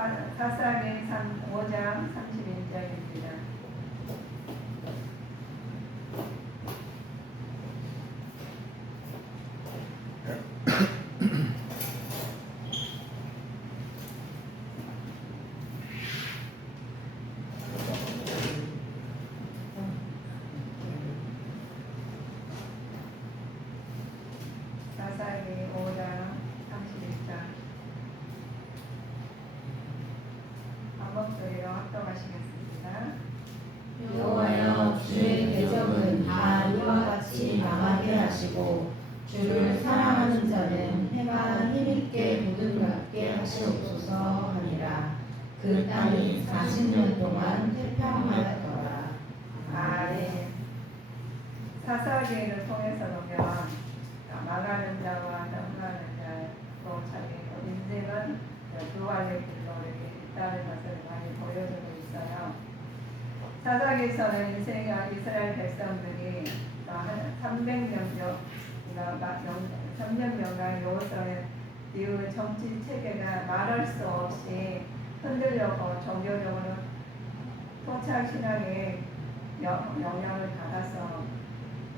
사사기 5장 31절입니다. 사사기 5장 31절 반복소리로 합독하시겠습니다. 여호와여, 주의 대적은 다 이와 같이 망하게 하시고 주를 사랑하는 자는 해가 힘있게 무등같게 하시옵소서 하니라. 그 땅이 40년 동안 태평하였더라. 아멘. 사사기를 통해서 보면 망하는 자와 흥하는 자로 자기 인생은 부활의 길로 이렇게 있다는 것을 많이 보여주고 있어요. 사사기에서는 이스라엘 백성들이 300년간 여호수아의 이후 정치 체계가 말할 수 없이 흔들려고 종교적으로 토착 신앙에 영향을 받아서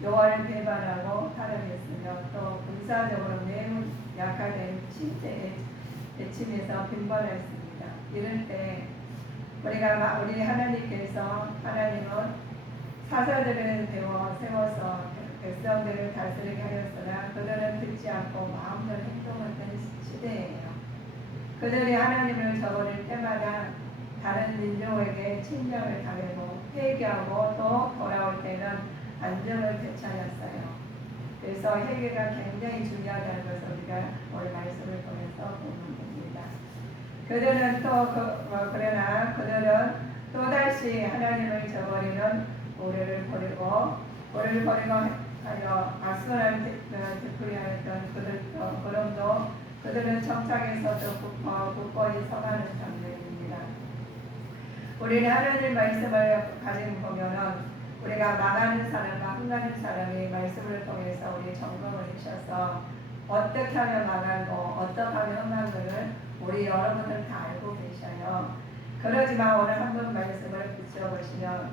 여호와를 배반하고 타락했으며 또 군사적으로 매우 약화된 침체에 침에서 빈번했습니다. 이럴 때 우리 하나님께서 하나님은 사사들을 세워서 백성들을 다스리게 하였으나 그들은 듣지 않고 마음대로 행동했던 시대예요. 그들이 하나님을 저버릴 때마다 다른 민족에게 침략을 당하고 회개하고 또 돌아올 때는 안정을 되찾았어요. 그래서 회개가 굉장히 중요하다는 것을 우리가 오늘 말씀을 통해서 보는 겁니다. 그들은 그러나 그들은 또다시 하나님을 저버리는 우리를 버리고 하여 악순환 되풀이하였던 그럼도 그들은 정착에서도 굳건히 서가는 장면입니다. 우리는 하나님 말씀을 가지고 보면은 우리가 망하는 사람과 흥하는 사람이 말씀을 통해서 우리 점검을 해주셔서 어떻게 하면 망하고 어떻게 하면 흥하는지를 우리 여러분들 다 알고 계셔요. 그러지만 오늘 한번 말씀을 붙여보시면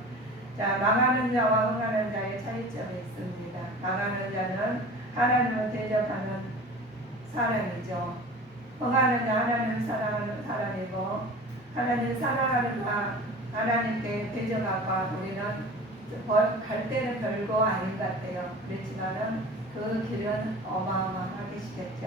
망하는 자와 흥하는 자의 차이점이 있습니다. 망하는 자는 하나님을 대적하는 사람이죠. 흥하는 자 하나님을 사랑하는 사람이고 하나님 사랑하는 자 하나님께 대적하고 우리는 갈 때는 별거 아닌 것 같아요. 그렇지만은 그 길은 어마어마하겠죠.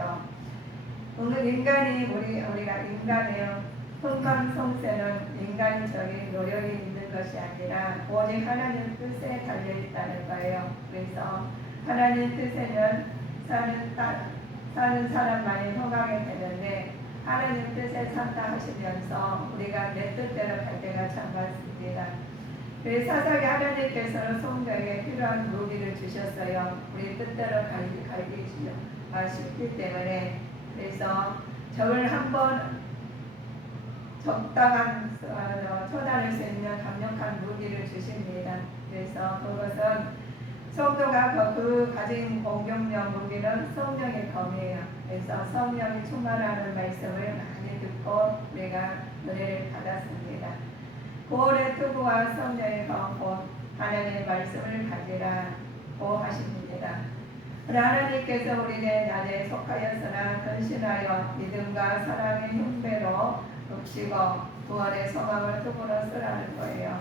인간이 우리가 인간이에요. 흥망성쇠는 인간적인 노력이 있는 것이 아니라 오직 하나님 뜻에 달려 있다는 거예요. 그래서 하나님 뜻에는 사는 사람만이 흥하게 되는데 하나님 뜻에 산다 하시면서 우리가 내 뜻대로 갈 때가 참 많습니다. 그래서 사사기 하나님께서는 성도에게 필요한 무기를 주셨어요. 우리 뜻대로 가기 쉽기 때문에. 그래서 적을 한번 적당한 처단할 수 있는 강력한 무기를 주십니다. 그래서 그것은 성도가 그 가진 공격력 무기는 성령의 검이에요. 그래서 성령이 충만하는 말씀을 많이 듣고 우리가 은혜를 받았습니다. 구원의 투구와 성령의 검 하나님의 말씀을 가지라고 하십니다. 하나님께서 우리의 낮에 속하였으나 근신하여 믿음과 사랑의 흉배로 덮치고 구원의 소망을 투구로 쓰라는 거예요.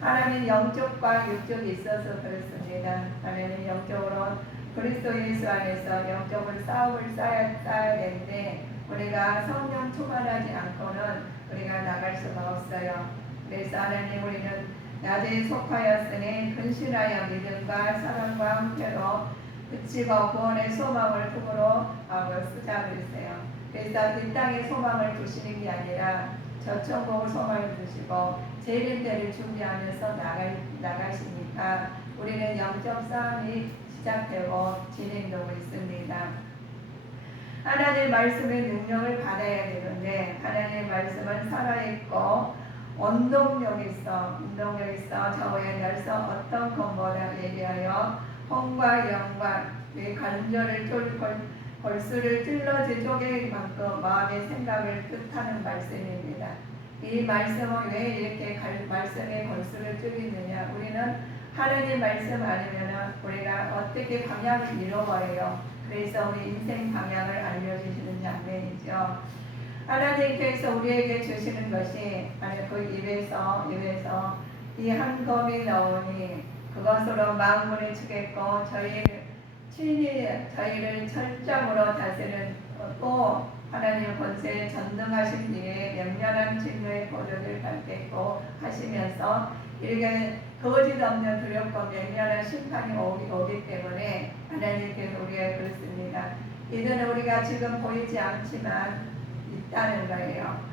하나님 영적과 육적이 있어서 그렇습니다. 하나님 영적으로 그리스도 예수 안에서 영적으로 싸움을 쌓아야 되는데 우리가 성령 충만하지 않고는 우리가 나갈 수가 없어요. 그래서 하나님 우리는 낮에 속하였으니 근신하여 믿음과 사랑과 함께로 그치고 구원의 소망을 투구로 쓰자 그랬어요. 그래서 이 땅에 소망을 두시는 게 아니라 저천국 소망을 두시고 재림때를 준비하면서 나가시니까 우리는 영적 싸움이 시작되고 진행되고 있습니다. 하나님 말씀의 능력을 받아야 되는데 하나님 말씀은 살아있고 운동력 있어 저의 날서 어떤 것보다 예리하여 홍과 영과 관절을 골수를 찔러지 쪼개기만큼 마음의 생각을 뜻하는 말씀입니다. 있습니다. 이 말씀은 왜 이렇게 말씀의 건수를 줄이느냐? 우리는 하나님 말씀 아니면 우리가 어떻게 방향을 잃어버려요. 그래서 우리 인생 방향을 알려주시는 장면이죠. 하나님께서 우리에게 주시는 것이 만약 그 입에서 이 한 검이 나오니 그것으로 만군을 치겠고 저희를 철장으로 다스리는 또 하나님 권세에 전능하신 이에 명령한 진노의 보좌를 받겠고 하시면서 이렇게 거짓 없는 두렵고 명령한 심판이 오기 때문에 하나님께서 우리가 그렇습니다. 이들은 우리가 지금 보이지 않지만 있다는 거예요.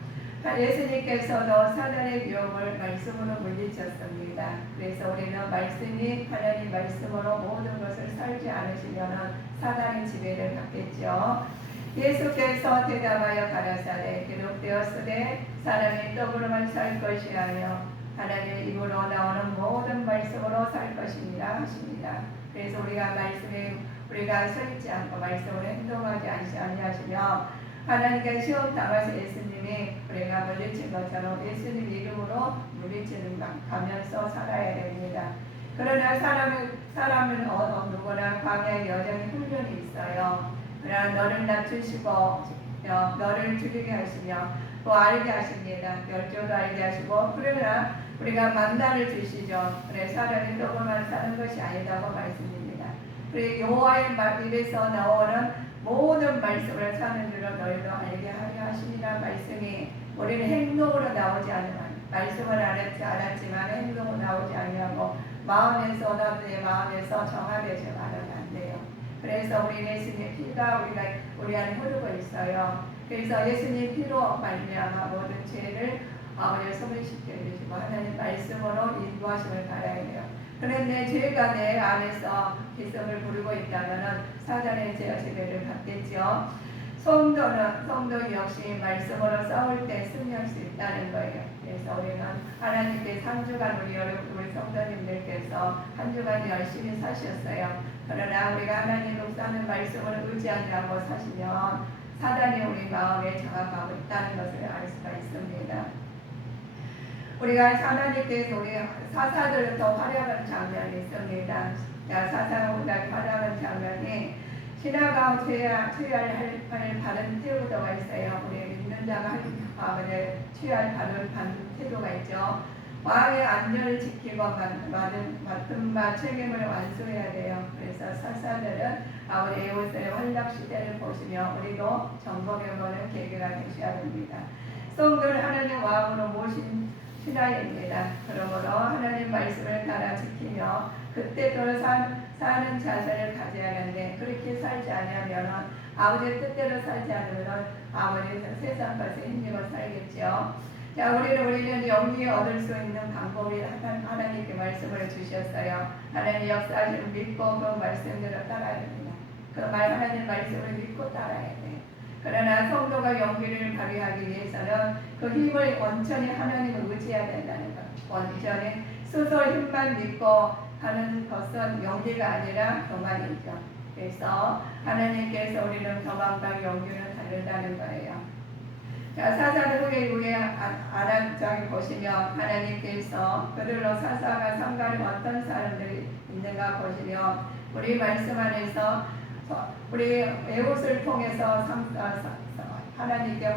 예수님께서도 사단의 유혹을 말씀으로 물리쳤습니다. 그래서 우리는 말씀이 하나님 말씀으로 모든 것을 살지 않으시면 사단의 지배를 받겠죠. 예수께서 대답하여 가라사대 기록되었으되 사람이 떡으로만 살 것이 아니요 하나님의 입으로 나오는 모든 말씀으로 살 것입니다 하십니다. 그래서 우리가 말씀에 우리가 서 있지 않고 말씀으로 행동하지 아니하시며 하나님께 시험 당하신 예수님이 우리가 물리친 것처럼 예수님 이름으로 물리치는 가면서 살아야 됩니다. 그러나 사람은 누구나 광야에 여전히 훈련이 있어요. 그러나 너를 낮추시고 너를 죽이게 하시며 또 알게 하십니다. 멸조도 알게 하시고 그러나 우리가 만나를 주시죠. 그래 사람이 떡으로만 사는 것이 아니다고 말씀입니다. 그리고 여호와의 입에서 나오는 모든 말씀을 사는 줄로 너희도 알게 하려 하십니다. 말씀이 우리는 행동으로 나오지 않으면 말씀을 알았지만 행동으로 나오지 아니하고 마음에서 내 마음에서 정하되지 말아야 안 돼요. 그래서 우리 예수님 피가 우리 안에 흐르고 있어요. 그래서 예수님 피로 말미암아 모든 죄를 아버지의 손을 씻게 해주시고 하나님 말씀으로 인도하심을 바라야 돼요. 그런데 죄가 내 안에서 기성을 부르고 있다면 사단의 죄와 지배를 받겠죠. 성도 역시 말씀으로 싸울 때 승리할 수 있다는 거예요. 그래서 우리는 하나님께서 한 주간 우리 성도님들께서 한 주간 열심히 사셨어요. 그러나 우리가 하나님으로 사는 말씀을 의지하지 않고 사시면 사단이 우리 마음에 장악하고 있다는 것을 알 수가 있습니다. 우리가 하나님께서 우리 사사들을 더 활약하는 장면이 있습니다. 사사보다 활약하는 장면이 신하가 취할 바른 태도가 있어요. 우리 믿는 자가 취할 바른 태도가 있죠. 왕의 안전을 지키고 맡은 바 책임을 완수해야 돼요. 그래서 사사들은 우리 에오스의 활락 시대를 보시며 우리도 점검해보는 계기가 되셔야 됩니다. 성도를 하나님 왕으로 모신 신하입니다. 그러므로 하나님 말씀을 따라 지키며 그때대로 사는 자세를 가져야 하는데 그렇게 살지 않으면 아버지의 뜻대로 살지 않으면 아버지의 세상 것에 힘입어 살겠죠. 자, 우리는 영리에 얻을 수 있는 방법이 하나님께 말씀을 주셨어요. 하나님 역사를 믿고 그 말씀대로 따라야 됩니다. 하나님 말씀을 믿고 따라야 돼요. 그러나 성도가 용기를 발휘하기 위해서는 그 힘을 온전히 하나님을 의지해야 된다는 것. 온전히 스스로 힘만 믿고 하는 것은 용기가 아니라 교만이죠. 그래서 하나님께서 우리는 교만과 용기를 다르다는 거예요. 자, 사사들 후에 아란장에 보시면 하나님께서 그들로 사사가 상관이 어떤 사람들이 있는가 보시면 우리 말씀 안에서 우리 에봇을 통해서 하나님께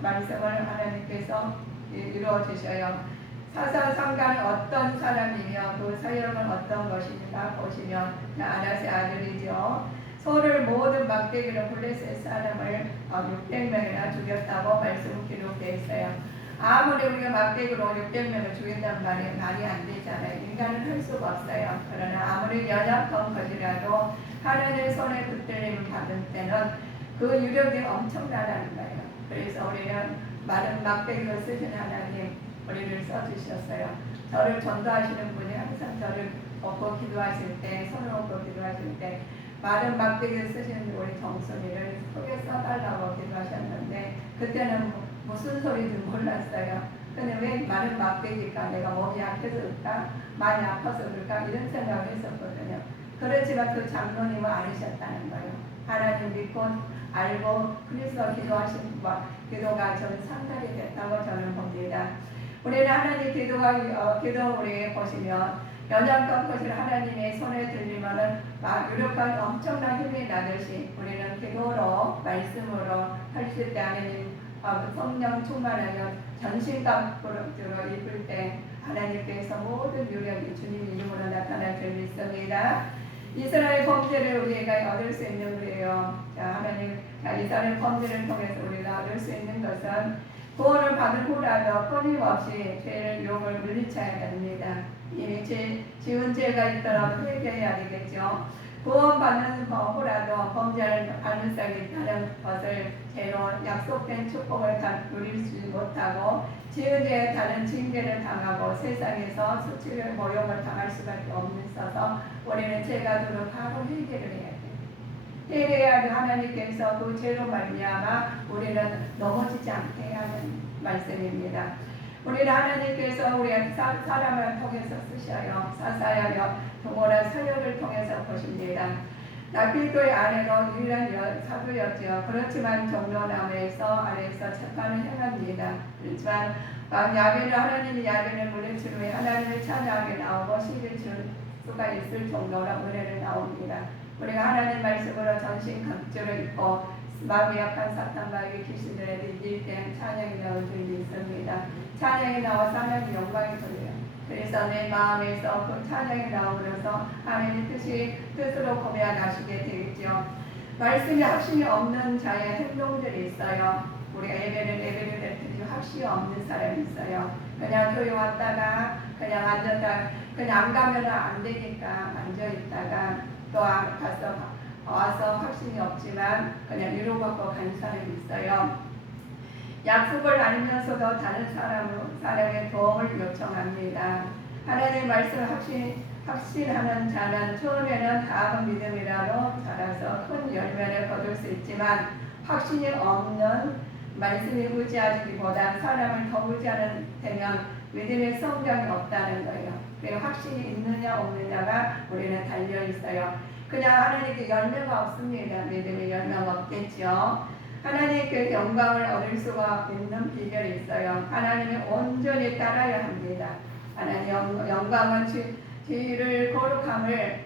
말씀을 하나님께서 이루어 주셔요. 사사 상관은 어떤 사람이며 그 사역은 어떤 것인가 보시면 아나스의 아들이죠. 소를 모든 막대기로 블레셋 사람을 600명이나 죽였다고 말씀 기록되어 있어요. 아무리 우리가 막대기로 600명을 죽인다는 말이 안 되잖아요. 인간은 할 수가 없어요. 그러나 아무리 연약한 것이라도 하나님의 손에 붙들림을 받은 때는 그 유력이 엄청나다는 거예요. 그래서 우리는 마른 막대기로 쓰신 하나님 우리를 써주셨어요. 저를 전도하시는 분이 항상 저를 업고 기도하실 때, 손을 업고 기도하실 때 마른 막대기를 쓰시는 우리 정순이를 크게 써달라고 기도하셨는데 그때는 무슨 소리인지 몰랐어요. 근데 왜 마른 막대기일까? 내가 몸이 약해서 그럴까? 많이 아파서 그럴까? 이런 생각을 했었거든요. 그렇지만 그 장로님은 아니셨다는 거예요. 하나님 믿고 알고 그리스도 기도하신 기도가 저는 상달이 됐다고 저는 우리는 하나님 기도 우리 보시면 연약한 것을 하나님의 손에 들리면은 막 유력한 엄청난 힘이 나듯이 우리는 기도로 말씀으로 하실 때 하나님 성령 충만하여 전신갑주로 입을 때 하나님께서 모든 유력이 주님 이름으로 나타날 줄 믿습니다. 이스라엘 범죄를 우리가 얻을 수 있는 거예요. 자, 하나님, 이스라엘 범죄를 통해서 우리가 얻을 수 있는 것은 구원을 받은 후라도 끊임없이 죄를 욕을 물리쳐야 됩니다. 이미 지은 죄가 있더라도 회개해야 되겠죠. 구원받는 후라도 범죄할 가능성이 있다는 것을 죄로 약속된 축복을 누릴 수 못하고 지은 죄에 따른 징계를 당하고 세상에서 수치를 모욕을 당할 수밖에 없어서 우리는 죄가 들어 바로 회개를 해야 돼요. 회개해야 하나님께서 그 죄로 말미암아 우리는 넘어지지 않게 하는 말씀입니다. 우리는 하나님께서 우리의 사람을 통해서 쓰셔요. 사사야며 동원한 사역을 통해서 보십니다. 나필도의 아내로 유일한 사도였죠. 그렇지만 종로남에서 아래에서 재판을 행합니다. 그렇지만 야벤을 하나님이 야벤을 물리친 후에 하나님을 찬양하게 나오고 시를 줄 수가 있을 정도로 은혜를 나옵니다. 우리가 하나님 말씀으로 전신 각주를 입고 마음이 약한 사탄마귀 귀신들에 이길 때 찬양이 나올 줄 믿습니다. 찬양이 나와서 하나님 영광이 돌려요. 그래서 내 마음에서 그 찬양이 나오면서 하나님 뜻으로 고백하시게 되겠죠. 말씀이 확신이 없는 자의 행동들이 있어요. 우리가 예배를 드리듯이 확신이 없는 사람이 있어요. 그냥 교회 왔다가 그냥 앉았다 그냥 안 가면 안 되니까 앉아있다가 또 와서 확신이 없지만 그냥 위로받고 간 사람이 있어요. 약속을 알면서도 다른 사람의 도움을 요청합니다. 하나님의 말씀을 확신하는 자는 처음에는 다음 믿음이라도 자라서 큰 열매를 거둘 수 있지만 확신이 없는 말씀이 의지하기보다 사람을 더 의지하는 되면 믿음의 성장이 없다는 거예요. 그래서 확신이 있느냐 없느냐가 우리는 달려 있어요. 그냥 하나님께 열매가 없습니다. 믿음의 열매가 없겠죠. 하나님께 영광을 얻을 수가 있는 비결이 있어요. 하나님을 온전히 따라야 합니다. 하나님 영광은 죄를 거룩함을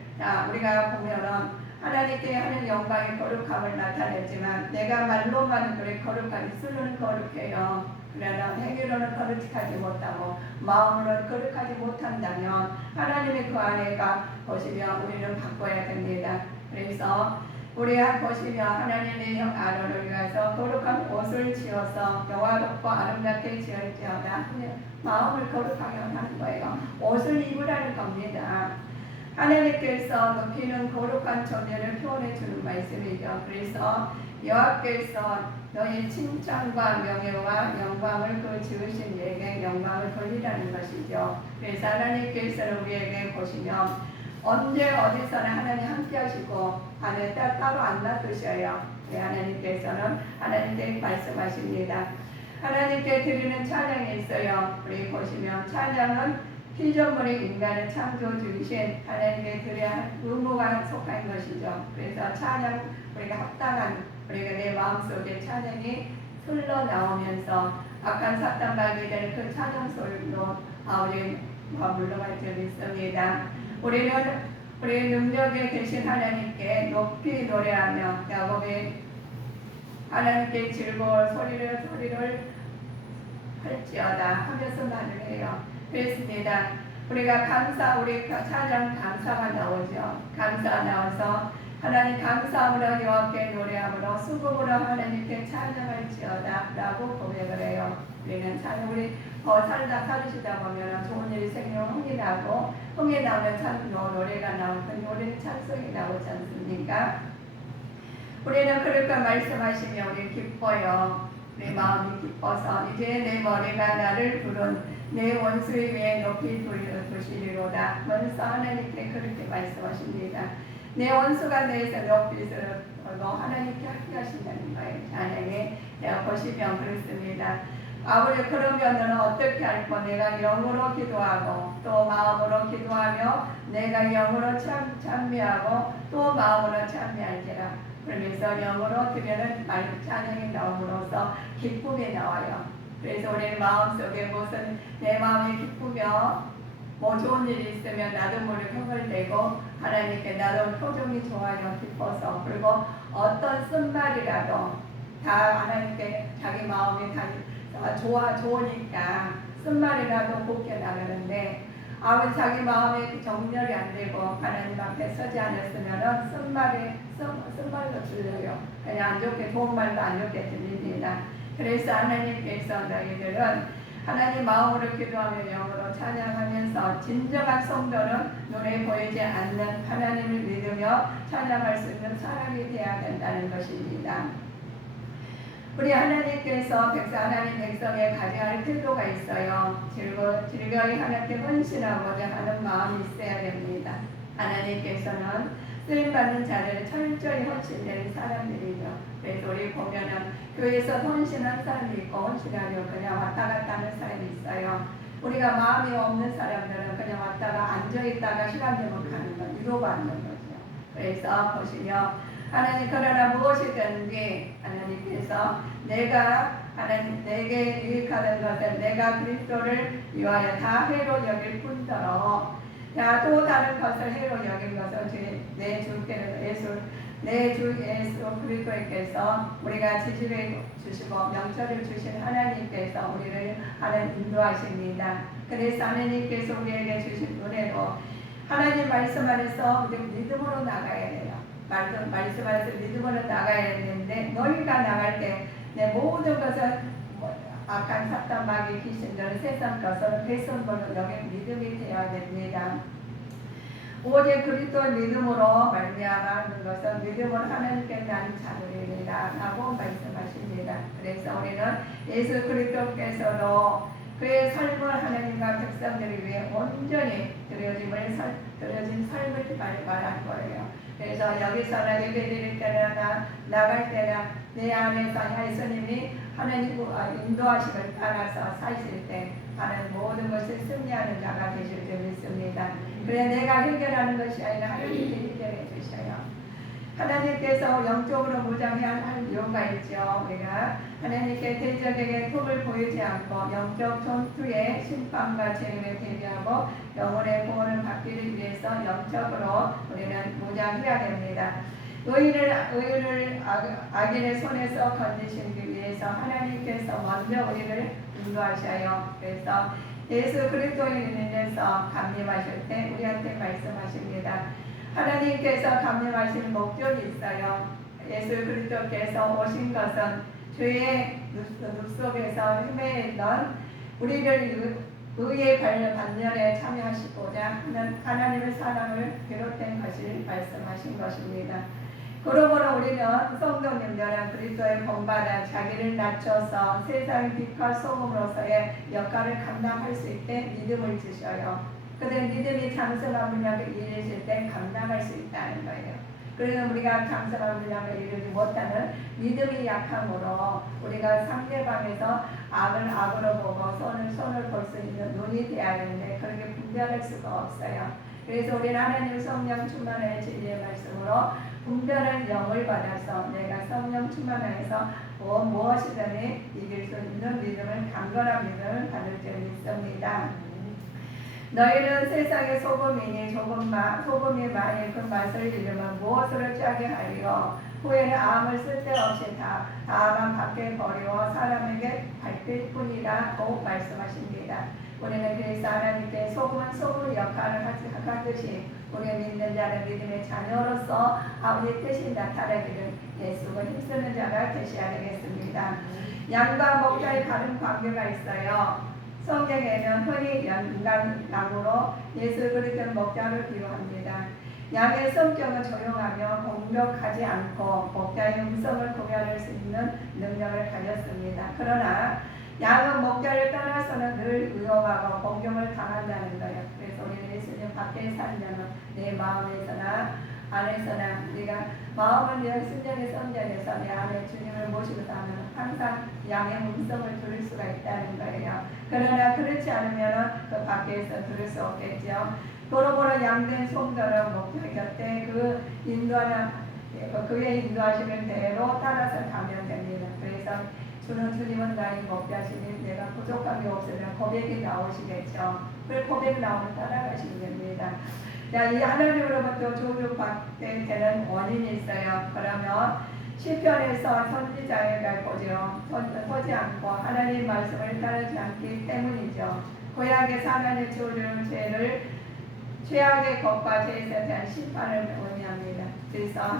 우리가 보면은 하나님께 하는 영광의 거룩함을 나타냈지만 내가 말로만 그래 거룩하게 술로는 거룩해요. 그러나 행위로는 거룩하지 못하고 마음으로는 거룩하지 못한다면 하나님의 그 안에가 보시면 우리는 바꿔야 됩니다. 그래서 우리 보시면 하나님의 형 아론을 위해서 거룩한 옷을 지어서 영화롭고 아름답게 지을지어다 마음을 거룩하게 하는 거예요. 옷을 입으라는 겁니다. 하나님께서 높이는 거룩한 존재를 표현해 주는 말씀이죠. 그래서 여호와께서 너희 칭찬과 명예와 영광을 그 지으신 이에게 영광을 돌리라는 것이죠. 그래서 하나님께서는 우리에게 보시면 언제 어디서나 하나님 함께 하시고 안에 따로 안 놔두셔요. 하나님께서는 하나님께 말씀하십니다. 하나님께 드리는 찬양이 있어요. 우리 보시면 찬양은 피조물의 인간을 창조주이신 하나님께 드려야 할 의무가 속한 것이죠. 그래서 찬양 우리가 합당한 우리가 내 마음속에 찬양이 흘러나오면서 악한 사탄 마귀들 그 찬양 소리로 우리 물러갈 줄 믿습니다. 우리는 우리 능력에 계신 하나님께 높이 노래하며 야곱의 하나님께 즐거운 소리를 할지어다 하면서 말을 해요. 그렇습니다. 우리가 우리 찬양 감사가 나오죠. 감사 나와서 하나님 감사함으로 여호와께 노래함으로 수금으로 하나님께 찬양할지어다 라고 고백을 해요. 우리는 우리 살으시다 보면 좋은 일이 생기면 흥이 나고 흥이 나면 노래가 나오고 노래는 찬송이 나오지 않습니까? 우리는 그러니까 말씀하시면 우리 기뻐요. 내 마음이 기뻐서 이제 내 머리가 나를 부른 내 원수의 위에 높이 두시리로다. 먼저 하나님께 그렇게 말씀하십니다. 내 원수가 내에서 높이 들고 하나님께 함께 하신다는 거예요. 찬양에 내가 보시면 그렇습니다. 우리 그러면 너는 어떻게 할까? 내가 영으로 기도하고 또 마음으로 기도하며 내가 영으로 찬미하고 또 마음으로 찬미할지라. 그러면서 영으로 드리는 찬양이 나옴으로써 기쁨이 나와요. 그래서 우리는 마음속에 무슨 내 마음이 기쁘며 뭐 좋은 일이 있으면 나도 모르게 흥을 내고 하나님께 나도 표정이 좋아요 기뻐서 그리고 어떤 쓴말이라도 다 하나님께 자기 마음이 다 좋으니까 쓴말이라도 곱게 나가는데 아무리 자기 마음이 정렬이 안 되고 하나님 앞에 서지 않았으면 쓴말도 들려요. 그냥 안 좋게 좋은 말도 안 좋게 들립니다. 그래서 하나님께서 너희들은 하나님 마음으로 기도하며 영으로 찬양하면서 진정한 성도는 눈에 보이지 않는 하나님을 믿으며 찬양할 수 있는 사람이 되어야 된다는 것입니다. 우리 하나님께서 하나님 백성에 가져야 할 태도가 있어요. 즐거이 하나님께 헌신하고자 하는 마음이 있어야 됩니다. 하나님께서는 쓰임받는 자를 철저히 헌신되는 사람들이죠. 그래서 우리 보면은 교회에서 헌신한 사람이 있고 헌신하려 그냥 왔다 갔다 하는 사람이 있어요. 우리가 마음이 없는 사람들은 그냥 왔다가 앉아있다가 시간 되면 가는 거 위로받는 거죠. 그래서 보시며 하나님 그러나 무엇이든지 하나님께서 내게 유익하는 것은 내가 그리스도를 위하여 다 해로 여길 뿐더러 또 다른 것을 해로 여긴 것은 내 주 예수 그리스도께서 우리가 지지를 주시고 명철을 주신 하나님께서 우리를 인도하십니다. 그래서 하나님께서 우리에게 주신 은혜로 하나님 말씀 안에서 믿음으로 나가야 돼요. 말씀 안에서 믿음으로 나가야 되는데 너희가 나갈 때 내 모든 것은 악한 사탄 마귀 귀신들은 세상 것을 배선으로 여긴 믿음이 되어야 됩니다. 오직 그리스도의 믿음으로 말미암는 것은 믿음으로 하나님께 난 자들이니라 라고 말씀하십니다. 그래서 우리는 예수 그리스도께서도 그의 삶을 하나님과 백성들을 위해 온전히 드려진 삶을 말할 거예요. 그래서 여기서나 예배드릴 때나 나갈 때나 내 안에서 예수님이 하나님 인도하심을 따라서 사실 때 하나님 모든 것을 승리하는 자가 되실 줄 믿습니다. 그래 내가 해결하는 것이 아니라 하나님이 해결해 주셔요. 하나님께서 영적으로 무장해야 할 이유가 있죠. 우리가 하나님께 대적에게 톱을 보이지 않고 영적 전투에 심판과 재림에 대비하고 영혼의 구원을 받기를 위해서 영적으로 우리는 무장해야 됩니다. 의인을 악인의 손에서 건지시기 위해서 하나님께서 먼저 우리를 인도하셔요. 그래서 예수 그리스도를 인해서 감림하실 때 우리한테 말씀하십니다. 하나님께서 감림하시는 목적이 있어요. 예수 그리스도께서 오신 것은 죄의 늪 속에서 헤매던 우리를 의의 반열에 참여하시고자 하는 하나님의 사랑을 비롯된 것을 말씀하신 것입니다. 그러므로 우리는 성도님들은 그리스도의 본받아 자기를 낮춰서 세상의 빛과 소금으로서의 역할을 감당할 수 있게 믿음을 주셔요. 그들 믿음이 장성한 분량을 이루실 때 감당할 수 있다는 거예요. 그래서 우리가 장성한 분량을 이루지 못하는 믿음이 약함으로 우리가 상대방에서 악을 악으로 보고 손을 볼 수 있는 눈이 되어야 되는데 그렇게 분별할 수가 없어요. 그래서 우리는 하나님 성령 충만의 진리의 말씀으로 분별한 영을 받아서 내가 성령 충만하여서 무엇이든지 이길 수 있는 믿음을 강건한 믿음을 받을 줄 믿습니다. 너희는 세상의 소금이니 소금이 많이 그 맛을 잃으면 무엇으로 짜게 하리요. 후에는 암을 쓸데없이 다만 밖에 버리고 사람에게 밟힐 뿐이라고 말씀하십니다. 우리는 그래서 하나님께 소금은 소금 역할을 하듯이 우리 믿는 자는 믿음의 자녀로서 아버지 뜻이 나타나기를 예수가 힘쓰는 자가 되셔야 되겠습니다. 양과 목자의 다른 관계가 있어요. 성경에는 흔히 양으로 예수 그리스도의 목자를 비유합니다. 양의 성격은 조용하며 공격하지 않고 목자의 음성을 구별할 수 있는 능력을 가졌습니다. 그러나 양은 목자를 떠나서는 늘 위험하고 공격을 당한다는 거예요. 그래서 우리는 예수님 밖에 살면 내 마음에서나 안에서나 우리가 마음은 내 심령의 성전에서 내 안에 주님을 모시고 사면 항상 양의 음성을 들을 수가 있다는 거예요. 그러나 그렇지 않으면 그 밖에서 들을 수 없겠죠. 그러므로 양된 성도는 목자 곁에 그의 인도하시는 대로 따라서 가면 됩니다. 그래서 주는 주님은 나의 먹게 하시니 내가 부족한 게 없으면 고백이 나오시겠죠. 그 고백 나오면 따라가시면 됩니다. 자, 이 하나님으로부터 조주 받게 되는 원인이 있어요. 그러면 시편에서 선지자에 갈 거죠. 서지 않고 하나님 말씀을 따르지 않기 때문이죠. 구약에서 하나님의 죄를 죄악의 것과 죄에 대한 심판을 의미합니다. 그래서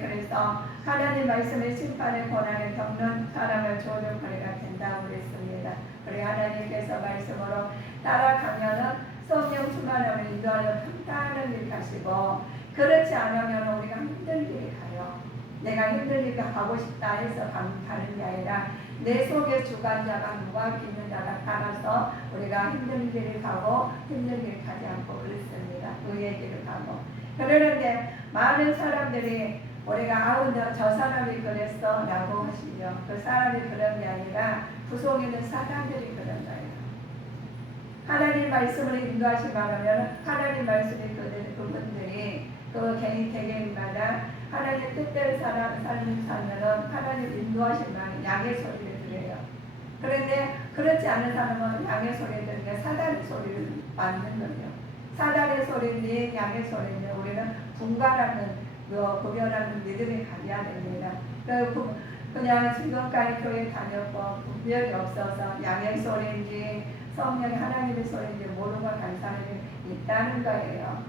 그래서 하나님 말씀의 심판의 권한을 겪는 사람을 조종거리가 된다고 그랬습니다. 그리고 하나님께서 말씀으로 따라가면은 성령 충만함을 인도하는 평탄한 길 가시고, 그렇지 않으면 우리가 힘든 길이 가요. 내가 힘들니까 가고 싶다 해서 가는 게 아니라 내 속에 주관자가 누가 있는 자가 따라서 우리가 힘든 길을 가고 힘든 길 가지 않고 그렇습니다. 의의 길을 가고. 그러는데 많은 사람들이 우리가 저 사람이 그랬어 라고 하시죠. 그 사람이 그런 게 아니라 구속에 있는 사람들이 그런 거예요. 하나님 말씀을 인도하시면 하나님 말씀이 그분들이 그 개개인마다 하나님 뜻대로 살면은 하나님 인도하시면 양의 소리를 들어요. 그런데 그렇지 않은 사람은 양의 소리를 들으면 사단의 소리를 받는 거예요. 사단의 소리인지 양의 소리인지 우리는 분간하는 구별하는 믿음이 가져야 됩니다. 그냥 지금까지 교회 다녔고 분별이 없어서 양의 소리인지 성령의 하나님의 소리인지 모르고 간 사람이 있다는 거예요.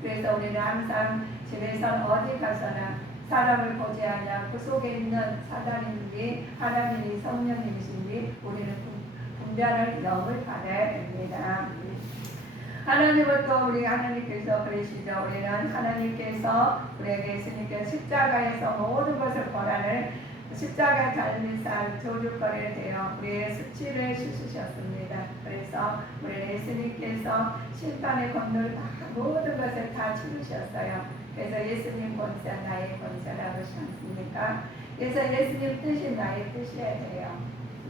그래서 우리는 항상 집에서 어디 가서나 사람을 보지 않냐 그 속에 있는 사단인지 하나님이 성령님이신지 우리는 분별할 영을 받아야 됩니다. 하나님은 또 우리 하나님께서 그러시죠. 우리는 하나님께서 우리에게 예수님께 십자가에서 모든 것을 권한을 십자가에 달린 쌀 조죽거리에 대여 우리의 수치를 씻으셨습니다. 그래서 우리 예수님께서 심판의 권능을 모든 것을 다 치르셨어요. 그래서 예수님 권세 나의 권세라고 하지 않습니까? 그래서 예수님 뜻이 나의 뜻이어야 돼요.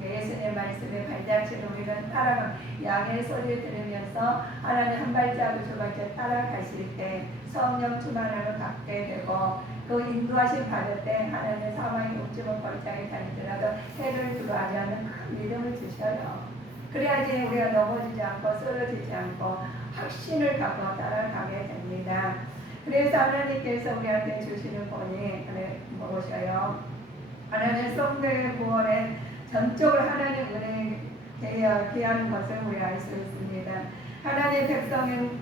예수님 말씀에 발자취를 우리는 따라가 양의 소리를 들으면서 하나님 한 발자국 두 발자국 따라가실 때 성령 충만함을 받게 되고 그 인도하심 받을 때 하나님의 사망의 옥주먹 걸작이 다니더라도 해를 두려워하지 않는 큰 믿음을 주셔요. 그래야지 우리가 넘어지지 않고 쓰러지지 않고 확신을 갖고 따라가게 됩니다. 그래서 하나님께서 우리한테 주시는 본이 무엇이에요? 하나님 성도의 구원에 전적으로 하나님 은혜에 기하는 것을 우리가 알 수 있습니다. 하나님 백성은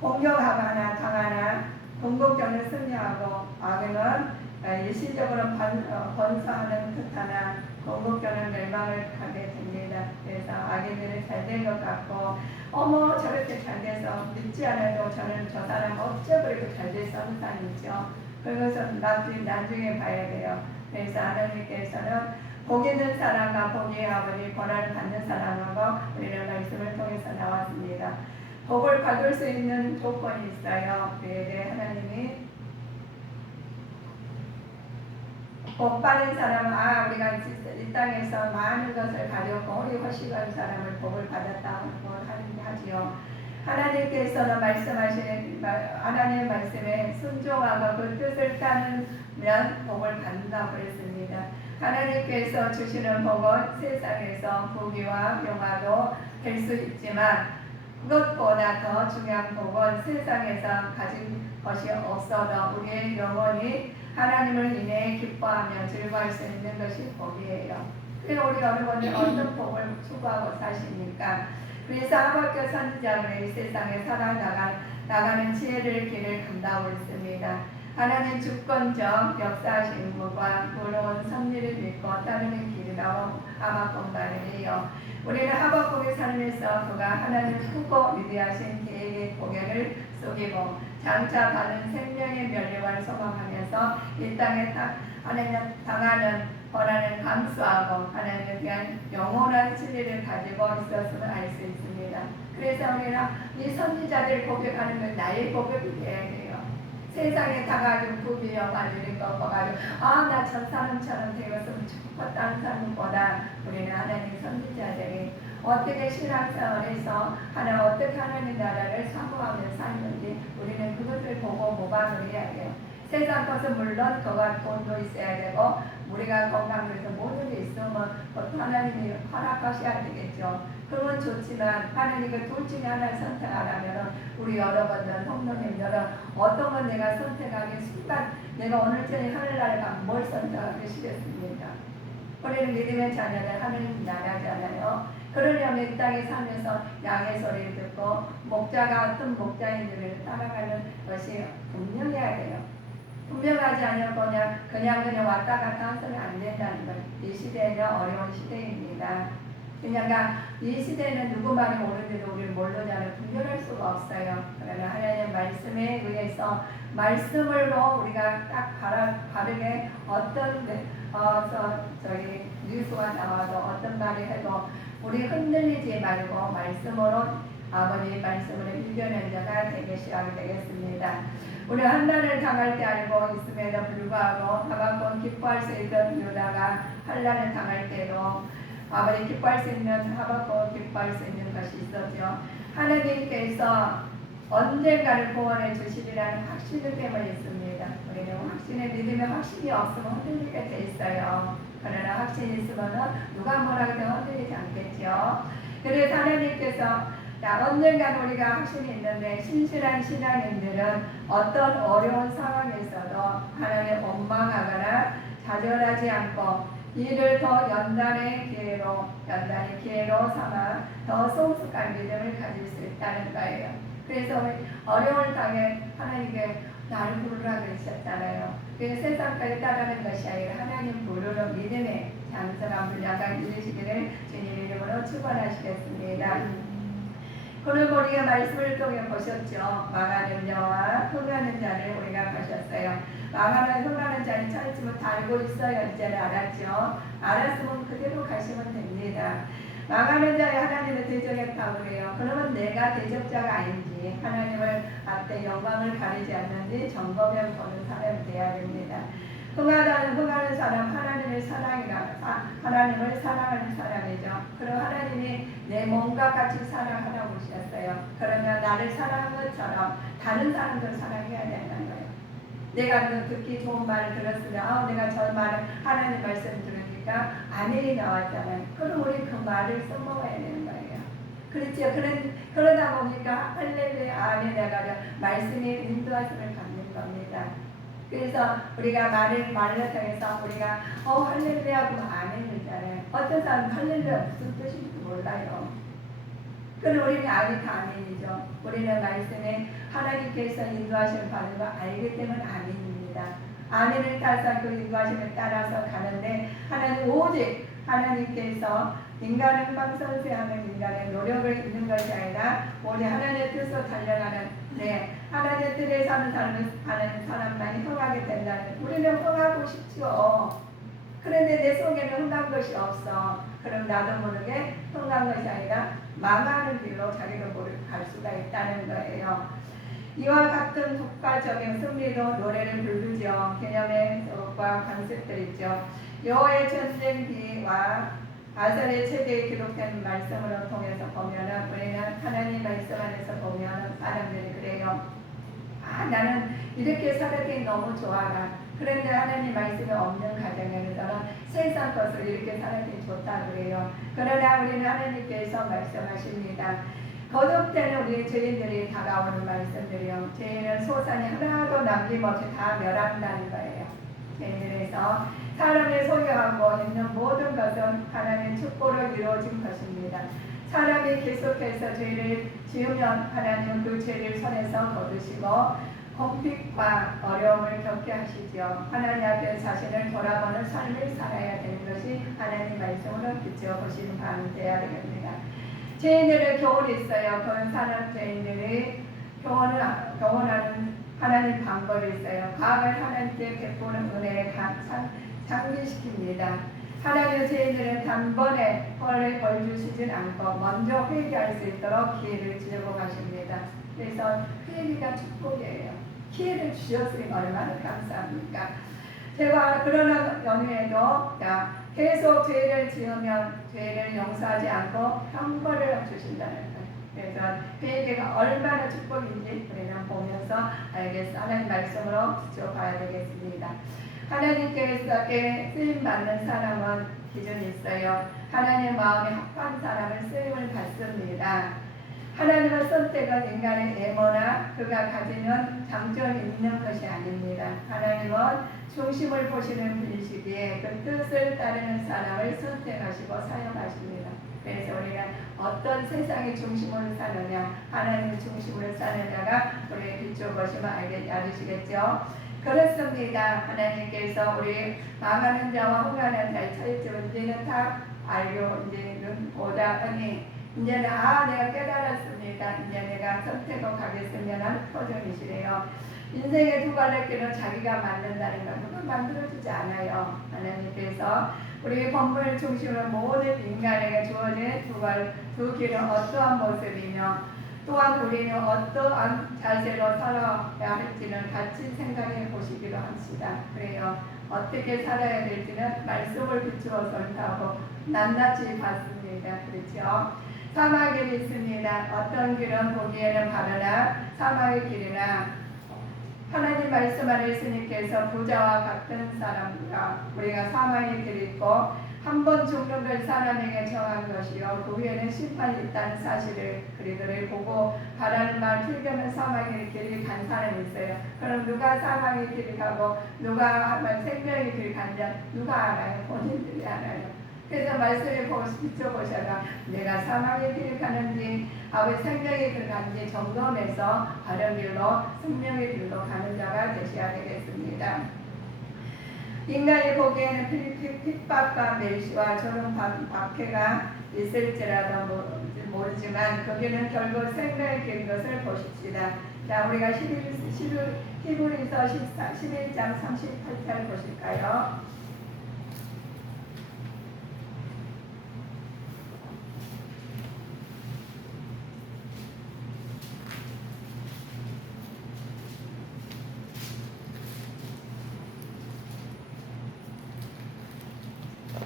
공격하거나 당하나 궁극적으로 승리하고 악은 일시적으로 번성하는 듯하나 궁극적으로 멸망을 하게 됩니다. 그래서 악인들은 잘 된 것 같고 어머 저렇게 잘 돼서 믿지 않아도 저는 저 사람 어째 그렇게 잘 돼서 항상 있죠. 그것은 나중에 봐야 돼요. 그래서 하나님께서는 복 있는 사람과 복의 아버지 권한을 받는 사람하고 우리는 말씀을 통해서 나왔습니다. 복을 받을 수 있는 조건이 있어요. 그에 대해 하나님이 복 받은 사람은 우리가 이 땅에서 많은 것을 가졌고 우리 허식한 사람을 복을 받았다고 하지요. 하나님께서는 말씀하시는 하나님의 말씀에 순종하고 그 뜻을 따르면 복을 받는다고 그랬습니다. 하나님께서 주시는 복은 세상에서 부귀와 명화도 될 수 있지만 그것보다 더 중요한 복은 세상에서 가진 것이 없어도 우리의 영혼이 하나님을 인해 기뻐하며 즐거워할 수 있는 것이 복이에요. 그래서 우리 여러분이 어떤 복을 추구하고 사십니까? 그래서 하박국 선지자는 이 세상에 살아나가는 지혜를 길을 간다고 했습니다. 하나님 주권적 역사하시는 분과 놀라운 섭리를 믿고 따르는 길이라고 하박국 말을 해요. 우리는 하박국의 삶에서 그가 하나님 크고 위대하신 계획의 공연을 속이고 장차 받은 생명의 면류관을 소망하면서 이 땅에 하나님 당하는 고난을 감수하고 하나님에 대한 영원한 진리를 가지고 있었음을 알 수 있습니다. 그래서 우리는 이 선지자들 고백하는 건 나의 고백이 되어야 돼요. 세상에 다가지고 부귀영 가지고 꺾어가지고 나 저 사람처럼 되었으면 좋겠다 다른 사람보다 우리는 하나님 선지자들이 어떻게 신앙생활에서 어떻게 하나님 나라를 사모하며 사는지 우리는 그것을 보고 모방을 해야 돼요. 세상 것은 물론 그가 돈도 있어야 되고 우리가 건강해서 모든 게 있으면 보통 하나님이 허락하셔야 되겠죠. 그건 좋지만 하나님 그 둘 중에 하나를 선택하라면 우리 여러분들 성도님들은 어떤 건 내가 선택하기 순간 내가 오늘 저녁 하늘나라에 가면 뭘 선택하시겠습니까? 우리는 믿음의 자녀들 하나님 나라잖아요. 그러려면 이 땅에 살면서 양의 소리를 듣고 목자가 어떤 목자인지를 따라가는 것이 분명해야 돼요. 분명하지 않으면 그냥 왔다 갔다 해서는 안 된다는 거예요. 이 시대는 어려운 시대입니다. 그러니까 이 시대는 누구 말이 옳은지도 우리는 모르잖아요. 분별할 수가 없어요. 그러나 하나님의 말씀에 의해서 말씀으로 우리가 딱 바르게 어떤 저희 뉴스가 나와도 어떤 말이 해도 우리 흔들리지 말고 말씀으로 아버지 말씀으로 이겨낸 자가 되게 시작이 되겠습니다. 우리 한난을 당할 때 알고 있음에도 불구하고 하박국 기뻐할 수 있던 유다가 환난을 당할 때도 아버지 기뻐할 수 있는 하박국 기뻐할 수 있는 것이 있었죠. 하나님께서 언젠가를 구원해 주시리라는 확신 때문에 있습니다. 우리는 확신의 믿음의 확신이 없으면 흔들리게 돼 있어요. 그러나 확신이 있으면 누가 뭐라 해도 흔들리지 않겠죠. 그래서 하나님께서 언젠가 우리가 확신이 있는데 신실한 신앙인들은 어떤 어려운 상황에서도 하나님 원망하거나 좌절하지 않고 이를 더 연단의 기회로 삼아 더 성숙한 믿음을 가질 수 있다는 거예요. 그래서 어려운 땅에 하나님께 나를 부르라 그러셨잖아요. 그래서 세상까지 따르는 것이 아니라 하나님 부르는 믿음의 장성한 분량을 이루시기를 주님 이름으로 축원하시겠습니다. 오늘 우리가 말씀을 통해 보셨죠. 망하는 자와 흥하는 자를 우리가 보셨어요. 망하는 흥하는 자를 찾지 못 알고 있어야 이제는 알았죠. 알았으면 그대로 가시면 됩니다. 망하는 자의 하나님을 대적했다고 그래요. 그러면 내가 대적자가 아닌지 하나님을 앞에 영광을 가리지 않는지 점검해 보는 사람이 되어야 됩니다. 흥하는 사람 하나님을 사랑하는 사람이죠. 그럼 하나님이 내 몸과 같이 사랑하라고 하셨어요. 그러면 나를 사랑한 것처럼 다른 사람들 사랑해야 된다는 거예요. 내가 듣기 좋은 말을 들었으면 내가 저 말을 하나님 말씀 들으니까 아멘이 나왔잖아요. 그럼 우리 그 말을 써먹어야 되는 거예요. 그렇죠. 그러다 보니까 할렐루야 아멘 해가지고 말씀이 인도하심을 받는 겁니다. 그래서 우리가 말을 통해서 우리가 할렐루야 하고 아멘을 했잖아요. 어떤 사람은 할렐루야 무슨 뜻인지 몰라요. 그럼 우리는 아직 아멘이죠. 우리는 말씀에 하나님께서 인도하심을 받는 거 알기 때문에 아멘입니다. 아멘을 따라서 그 인도하심을 따라서 가는데 하나님 오직 하나님께서 인간은 방선수하는 인간의 노력을 있는 것이 아니라 오직 하나님의 뜻으로 달려가는 하나님의 뜻에 사는 사람만이 흥하게 된다는 우리는 흥하고 싶죠. 그런데 내 속에는 흥한 것이 없어. 그럼 나도 모르게 흥한 것이 아니라 망하는 길로 자기가 갈 수가 있다는 거예요. 이와 같은 독과적인 승리도 노래를 부르죠. 개념의 수업과 관습들 있죠. 여호와의 전쟁기와 아설의 책에 기록된 말씀으로 통해서 보면은 우리는 하나님 말씀 안에서 보면은 사람들이 그래요. 나는 이렇게 살았기 너무 좋아라. 그런데 하나님 말씀이 없는 가정에서는 세상 것을 이렇게 살았기 좋다 그래요. 그러나 우리는 하나님께서 말씀하십니다. 거듭되는 우리 죄인들이 다가오는 말씀들이요. 죄인은 소산이 하나도 남김없이 다 멸한다는 거예요. 죄인들에서 사람의 소유하고 있는 모든 것은 하나님의 축복으로 이루어진 것입니다. 사람이 계속해서 죄를 지으면 하나님은 그 죄를 손에서 거두시고 공핍과 어려움을 겪게 하시죠. 하나님 앞에 자신을 돌아보는 삶을 살아야 되는 것이 하나님 말씀으로 비춰보시는 바는 되어야 됩니다. 죄인들의 교훈이 있어요. 그런 사람 죄인들이 교훈하는 하나님 방법이 있어요. 과거에 하나님께 베푸는 은혜를 상기시킵니다. 하나님의 죄인들은 단번에 벌 주시진 않고 먼저 회개할 수 있도록 기회를 주려고 하십니다. 그래서 회개가 축복이에요. 기회를 주셨으니 얼마나 감사합니까? 제가 그러나 연후에도 계속 죄를 지으면 죄를 용서하지 않고 형벌을 주신다는 거예요. 그래서 회개가 얼마나 축복인지 우리는 보면서 알겠어. 하나님 말씀으로 지켜봐야 되겠습니다. 하나님께서께 쓰임받는 사람은 기준이 있어요. 하나님의 마음에 합한 사람을 쓰임을 받습니다. 하나님의 선택은 인간의 외모나 그가 가지는 장점이 있는 것이 아닙니다. 하나님은 중심을 보시는 분이시기에 그 뜻을 따르는 사람을 선택하시고 사용하십니다. 그래서 우리는 어떤 세상의 중심으로 사느냐, 하나님의 중심으로 사느냐가 우리의 비춰보시면 알으시겠죠. 그렇습니다. 하나님께서 우리 망하는 자와 흥하는 자의 차이점을 이제는 다 알고 이제는 보다더니 이제는 내가 깨달았습니다. 이제 내가 선택을 가겠으면 하는 표정이시래요. 인생의 두 갈래길은 자기가 만든다는 걸 누가 만들어주지 않아요. 하나님께서 우리 본문을 중심으로 모든 인간에게 주어진 두 길은 어떠한 모습이며 또한 우리는 어떠한 자세로 살아야 할지는 같이 생각해 보시기로 합시다. 그래요. 어떻게 살아야 될지는 말씀을 비추어서 하고 낱낱이 봤습니다. 그렇죠? 사막의 길이 있습니다. 어떤 길은 보기에는 바르나 사막의 길이나 하나님 말씀 안에 예수님께서 부자와 같은 사람과 우리가 사망의 길이 있고 한 번 죽는 걸 사람에게 정한 것이요 그 후에는 심판이 있다는 사실을 그리들을 보고 바라는 말 필경은 사망의 길을 간 사람이 있어요. 그럼 누가 사망의 길을 가고 누가 생명의 길을 간지 누가 알아요? 본인들이 알아요. 그래서 말씀에 비춰보셔가 내가 사망의 길을 가는지 아버지 생명의 길을 가는지 점검해서 바른 길로 생명의 길로 가는 자가 되셔야 되겠습니다. 인간이 보기에는 핍박과 멸시와 저런 박해가 있을지라도 모르지만 거기는 결국 생명의 길인 것을 보십시다. 자, 우리가 히브리서 11장 38절 보실까요?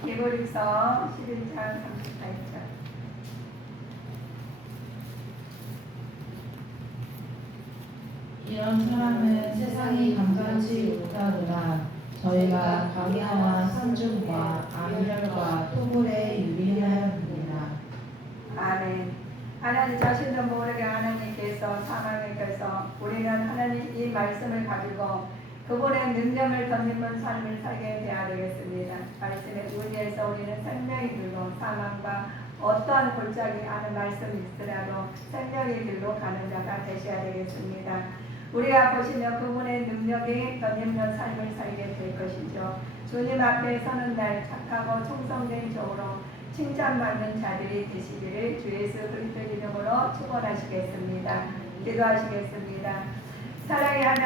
히브리서 11장 38절. 이런 사람은 세상이 감당치 못하노라. 저희가 광야와 산중과 암혈과 토굴에 유리하였느니라. 아멘. 하나님 자신도 모르게 하나님께서 사망에서 우리는 하나님 이 말씀을 가지고 그분의 능력을 덧입는 삶을 살게 되어야 되겠습니다. 말씀에 의지해서 우리는 생명의 길로 사망과 어떠한 골짜기 아는 말씀이 있더라도 생명의 길로 가는 자가 되셔야 되겠습니다. 우리가 보시면 그분의 능력이 덧입는 삶을 살게 될 것이죠. 주님 앞에 서는 날 착하고 충성된 종으로 칭찬받는 자들이 되시기를 주 예수 그리스도 이름으로 축원하시겠습니다. 기도하시겠습니다. 사랑의 하나님